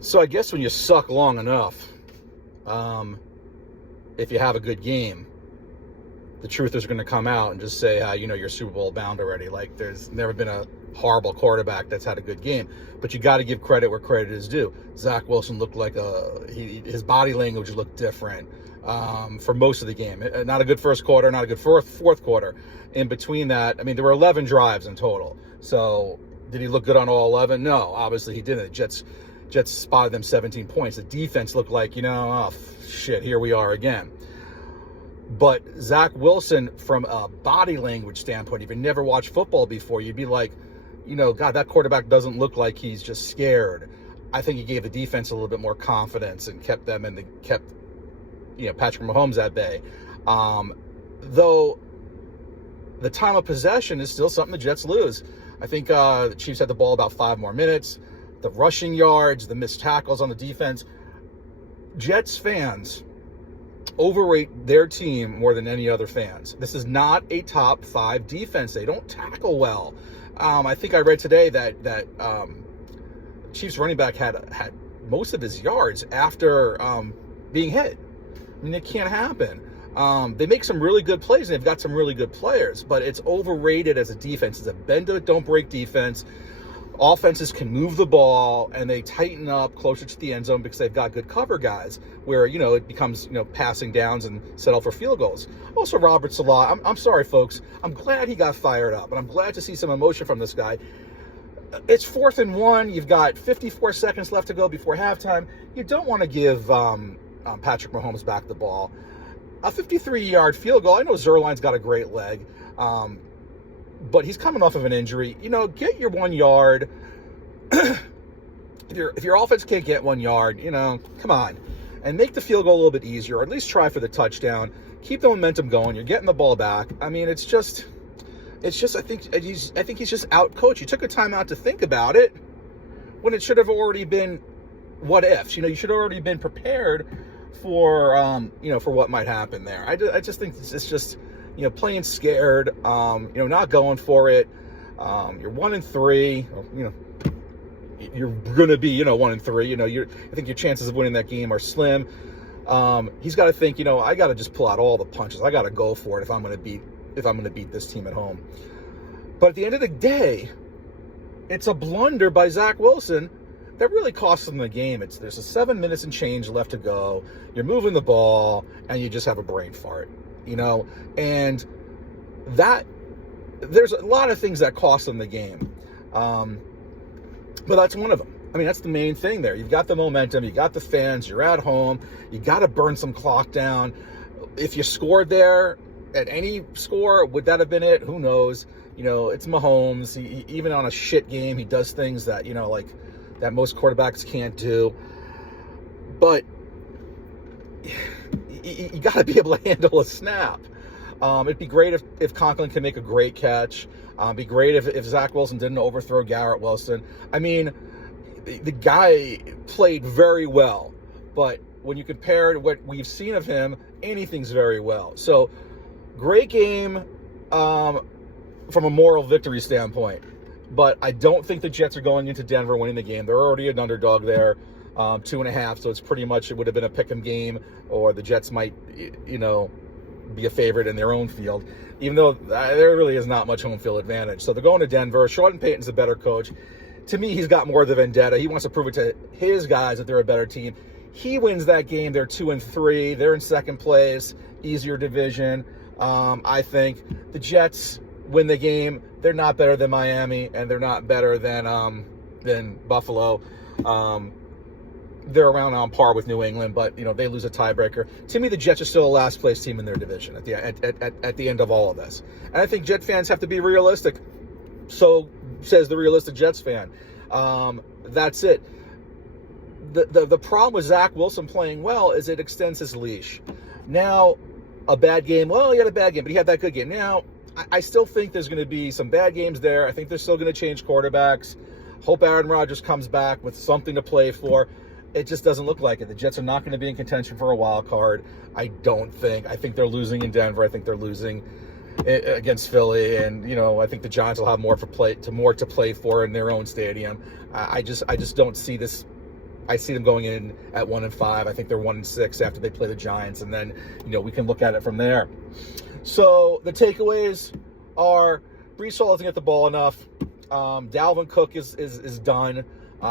So I guess when you suck long enough, if you have a good game, the truthers are going to come out and just say, you're Super Bowl bound already. Like, there's never been a horrible quarterback that's had a good game. But you got to give credit where credit is due. Zach Wilson looked like his body language looked different for most of the game. Not a good first quarter, not a good fourth quarter. In between that, I mean, there were 11 drives in total. So did he look good on all 11? No, obviously he didn't. Jets spotted them 17 points. The defense looked like, oh, shit, here we are again. But Zach Wilson, from a body language standpoint, if you never watched football before, you'd be like, God, that quarterback doesn't look like he's just scared. I think he gave the defense a little bit more confidence and kept Patrick Mahomes at bay. Though the time of possession is still something the Jets lose. I think the Chiefs had the ball about 5 more minutes. The rushing yards, the missed tackles on the defense. Jets fans overrate their team more than any other fans. This is not a top 5 defense. They don't tackle well. I think I read today that Chiefs running back had most of his yards after being hit. I mean, it can't happen. They make some really good plays, and they've got some really good players, but it's overrated as a defense. It's a bend it, don't break defense. Offenses can move the ball, and they tighten up closer to the end zone because they've got good cover guys where, it becomes, passing downs and settle for field goals. Also, Robert Salah, I'm sorry, folks. I'm glad he got fired up, and I'm glad to see some emotion from this guy. It's 4th and 1. You've got 54 seconds left to go before halftime. You don't want to give Patrick Mahomes back the ball. A 53-yard field goal. I know Zerline's got a great leg. But he's coming off of an injury. Get your 1 yard. if your offense can't get 1 yard, come on. And make the field goal a little bit easier, or at least try for the touchdown. Keep the momentum going. You're getting the ball back. I mean, it's just I think he's just out coached. You took a time out to think about it when it should have already been what ifs. You should have already been prepared for for what might happen there. I just think it's just playing scared, not going for it. You're 1-3. You're going to be, 1-3. I think your chances of winning that game are slim. He's got to think, I got to just pull out all the punches. I got to go for it if I'm going to beat this team at home. But at the end of the day, it's a blunder by Zach Wilson that really costs them the game. There's 7 minutes and change left to go. You're moving the ball, and you just have a brain fart. And that there's a lot of things that cost them the game. But that's one of them. I mean, that's the main thing there. You've got the momentum, you got the fans, you're at home, you got to burn some clock down. If you scored there at any score, would that have been it? Who knows? It's Mahomes. Even on a shit game, he does things that, that most quarterbacks can't do. But you got to be able to handle a snap. It'd be great if Conklin can make a great catch. It'd be great if Zach Wilson didn't overthrow Garrett Wilson. I mean, the guy played very well, but when you compare to what we've seen of him, anything's very well. So, great game from a moral victory standpoint. But I don't think the Jets are going into Denver winning the game. They're already an underdog there. 2.5, so it's pretty much, it would have been a pick'em game, or the Jets might, be a favorite in their own field, even though there really is not much home field advantage. So they're going to Denver. Sean Payton's a better coach. To me, he's got more of the vendetta. He wants to prove it to his guys that they're a better team. He wins that game. They're 2-3. They're in second place, easier division. I think the Jets win the game. They're not better than Miami, and they're not better than Buffalo. They're around on par with New England, but they lose a tiebreaker. To me, the Jets are still a last place team in their division at the end of all of this. And I think Jet fans have to be realistic. So says the realistic Jets fan. That's it. The problem with Zach Wilson playing well is it extends his leash. Now, a bad game. Well, he had a bad game, but he had that good game. Now, I still think there's going to be some bad games there. I think they're still going to change quarterbacks. Hope Aaron Rodgers comes back with something to play for. It just doesn't look like it. The Jets are not going to be in contention for a wild card. I don't think. I think they're losing in Denver. I think they're losing against Philly, and I think the Giants will have more to play for in their own stadium. I just don't see this. I see them going in at 1-5. I think they're 1-6 after they play the Giants, and then we can look at it from there. So the takeaways are Breece Hall doesn't get the ball enough. Dalvin Cook is done.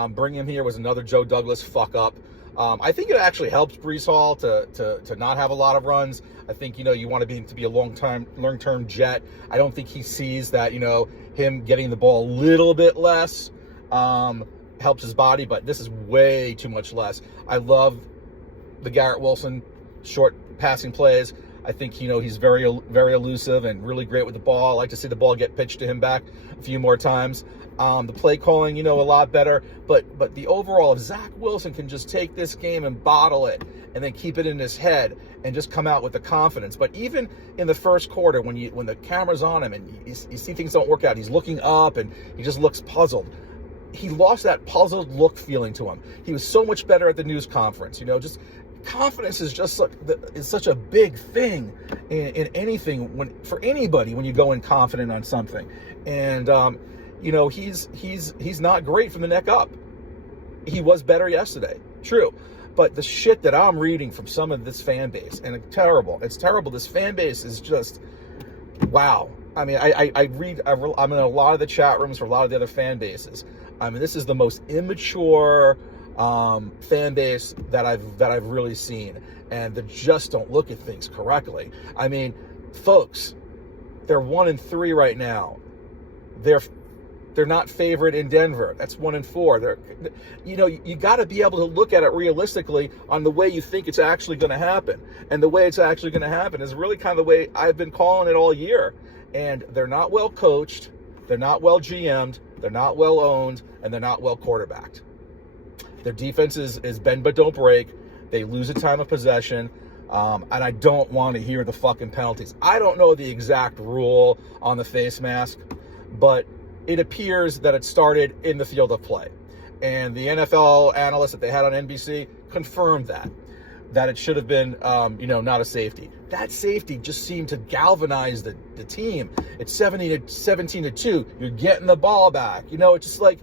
Bringing him here was another Joe Douglas fuck up. I think it actually helps Breece Hall to not have a lot of runs. I think you want to be a long-term Jet. I don't think he sees that him getting the ball a little bit less helps his body, but this is way too much less. I love the Garrett Wilson short passing plays. I think he's very elusive and really great with the ball. I like to see the ball get pitched to him back a few more times. The play calling, a lot better. But the overall, if Zach Wilson can just take this game and bottle it and then keep it in his head and just come out with the confidence. But even in the first quarter, when the camera's on him and you see things don't work out, he's looking up and he just looks puzzled. He lost that puzzled look feeling to him. He was so much better at the news conference. Just confidence is just is such a big thing in anything for anybody when you go in confident on something. And he's not great from the neck up. He was better yesterday, true. But the shit that I'm reading from some of this fan base, and it's terrible. This fan base is just, wow. I mean, I'm in a lot of the chat rooms for a lot of the other fan bases. I mean, this is the most immature fan base that I've really seen, and they just don't look at things correctly. I mean, folks, they're 1-3 right now. They're not favored in Denver. That's 1-4. You got to be able to look at it realistically on the way you think it's actually going to happen, and the way it's actually going to happen is really kind of the way I've been calling it all year. And they're not well coached, they're not well GM'd, they're not well owned, and they're not well quarterbacked. Their defense is bend but don't break. They lose a time of possession, and I don't want to hear the fucking penalties. I don't know the exact rule on the face mask, but it appears that it started in the field of play. And the NFL analyst that they had on NBC confirmed that it should have been, not a safety. That safety just seemed to galvanize the team. It's 17-2. You're getting the ball back. It's just like,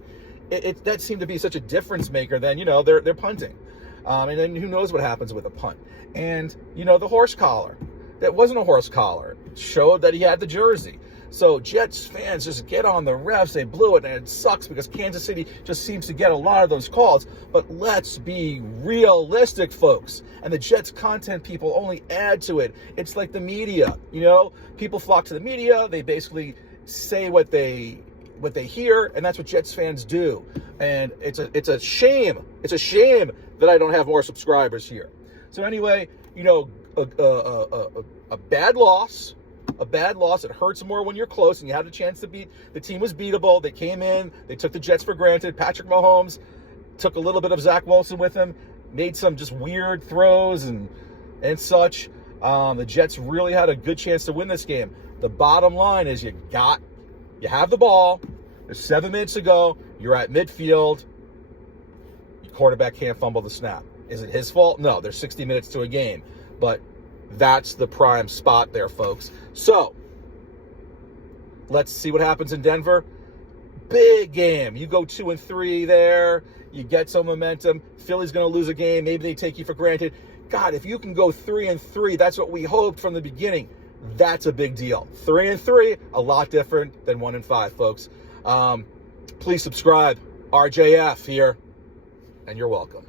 that seemed to be such a difference maker. Then they're punting, and then who knows what happens with a punt. And the horse collar, that wasn't a horse collar. It showed that he had the jersey. So Jets fans just get on the refs. They blew it, and it sucks because Kansas City just seems to get a lot of those calls. But let's be realistic, folks. And the Jets content people only add to it. It's like the media, People flock to the media. They basically say what they hear, and that's what Jets fans do. And it's a shame. It's a shame that I don't have more subscribers here. So anyway, a bad loss. A bad loss. It hurts more when you're close and you had a chance to beat. The team was beatable. They came in. They took the Jets for granted. Patrick Mahomes took a little bit of Zach Wilson with him, made some just weird throws and such. The Jets really had a good chance to win this game. The bottom line is you have the ball. There's 7 minutes to go. You're at midfield. Your quarterback can't fumble the snap. Is it his fault? No, there's 60 minutes to a game. But that's the prime spot there, folks. So, let's see what happens in Denver. Big game. You go 2-3 there. You get some momentum. Philly's going to lose a game. Maybe they take you for granted. God, if you can go 3-3, that's what we hoped from the beginning. That's a big deal. 3-3, a lot different than 1-5, folks. Please subscribe. RJF here, and you're welcome.